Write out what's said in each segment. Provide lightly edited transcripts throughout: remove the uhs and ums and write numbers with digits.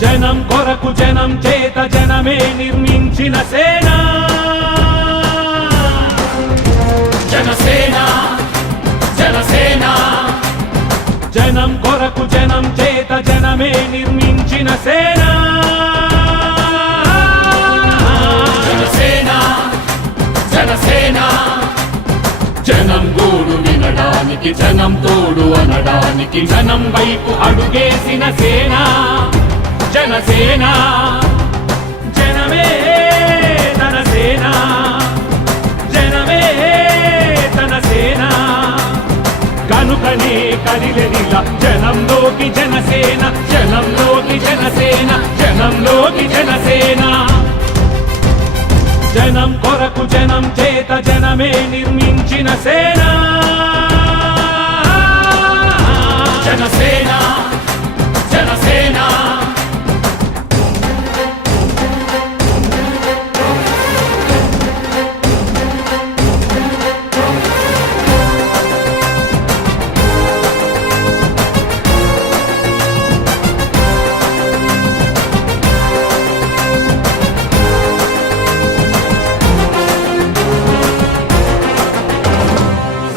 జనం కొరకు జనం చేత జనమే నిర్మించిన సేన జనసేన జనసేన జనం కొరకు జనం చేత జనమే నిర్మించిన సేన జనసేన జనసేన జనం గోడు వినడానికి జనం తోడు అనడానికి జనం వైపు అడుగేసిన సేన జనసేన జనమే తన సేన జనమే తన సేన కనుకనే కదిలెదిలా జనంలోకి జనసేన జనంలోకి జనసేన జనంలోకి జనసేన జనం కొరకు జనం చేత జనమే నిర్మించిన సేన జనసేన జనసేన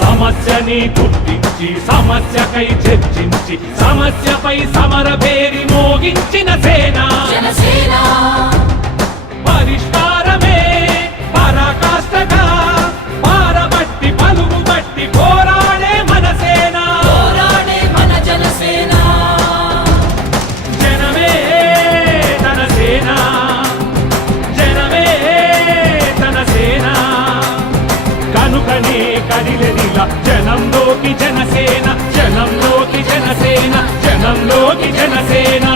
సమస్యని గుర్తించి సమస్యకై చర్చించి సమస్యపై సమర పేరి మోగించిన సేన జనసేన పరిష్కారమే పరాకాష్ఠగా పారబట్టి పలుగు బట్టి పోరాడే మన సేన పోరాడే మన జనసేన జనమే తన సేన జనమే తన సేన కనుకనే కదిలెదిలా జనంలోకి జనసేన జనంలోకి జనసేన జనంలోకి జనసేన